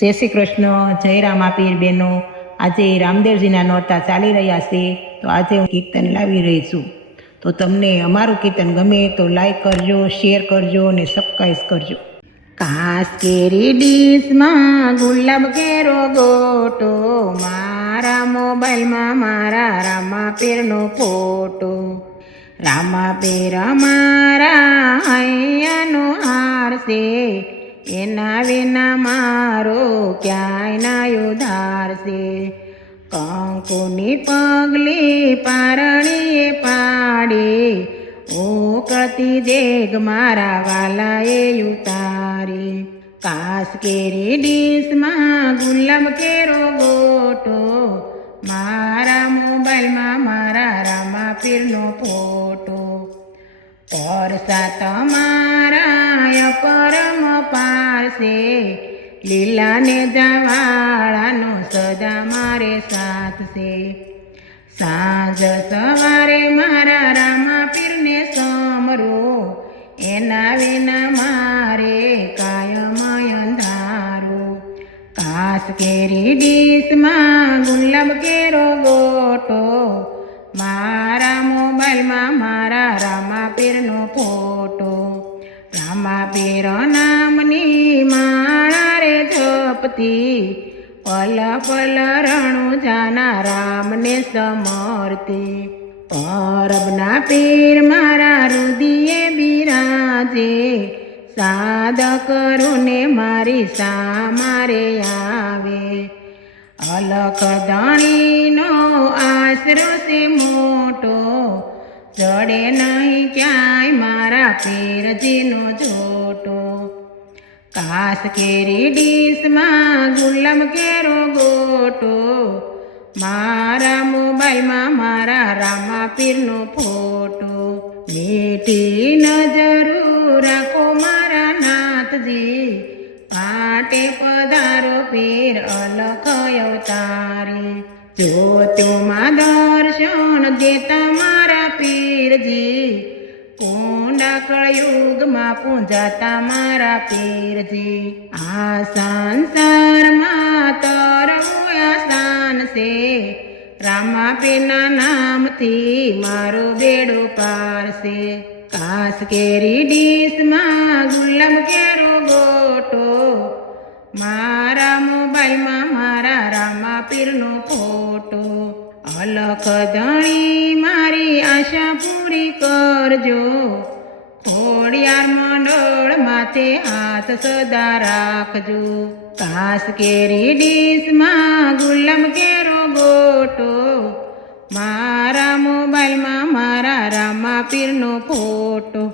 જય શ્રી કૃષ્ણ, જય રામાપીર બહેનો. આજે રામદેવજીના નોરતા ચાલી રહ્યા છે, તો આજે હું કીર્તન લાવી રહી છું. તો તમને અમારું કીર્તન ગમે તો લાઈક કરજો, શેર કરજો અને સબસ્ક્રાઈબ કરજો. કાસ કેરી ડીશમાં ગુલાબ કેરો ગોટો, મારા મોબાઈલમાં મારા રામાપીરનો ફોટો. રામાપીર મારા હૈયાનો હાર છે, એના વિના મારો ક્યાંય ના ઉધાર છે. કંકુની પગલી પારણીએ પાડી, ઉકળતી દેગ મારા વાલાએ ઉતારી. કાસ કેરી ડીશમાં ગુલાબ કેરો ગોટો, મારા મોબાઈલમાં મારા રામાપીરનો ફોટો. પરસાત મારા પરમ પારસે, લીલા ને જાવાળાનો સદા મારે સાથ છે. સાંજ સવારે મારા રામાપીરને સમરો, એના વિના મારે કાયમ અંધારો. કાસ કેરી ડીશમાં ગુલાબ કેરો ગોટો, મારા મોબાઈલમાં મારા રામાપીરનો ફોટો. રામાપીર નામની માળા રે જપતી, પલ પલ રણુજાના રામને સમરતી. પરબના પીર મારા રુદિયે બિરાજે, સાદ કરુને મારી સા મારે આવે. અલખ ધણીનો આશરો છે મોટો, જડે નહીં ક્યાંય મારા પીરજીનો જોટો. કાસ કેરી ડીશમાં ગુલાબ કેરો ગોટો, મારા મોબાઈલમાં મારા રામાપીરનો ફોટો. મીઠી નજરો રાખો મારા નાથજી, પાટે પધારો પીર અલખ અવતારી. જ્યોતિમાં દર્શન દેતા મારા પીરજી, કુંડા કળયુગમાં પૂંજાતા મારા પીરજી. આ સંસારમાં તરવું આસાન છે, રામાપીરના નામથી મારું બેડું પારશે. કાસ કેરી ડીશમાં ગુલાબ કેરો ગોટો, મારા મોબાઈલમાં મારા રામાપીરનો ફોટો. અલખ ધણી મારી આશા પૂરી કરજો, ખોડિયાર મંડળ માથે હાથ સદા રાખજો. કાસ કેરી ડીશમાં ગુલાબ કેરો ગોટો, મારા મોબાઈલમાં મારા રામાપીરનો ફોટો.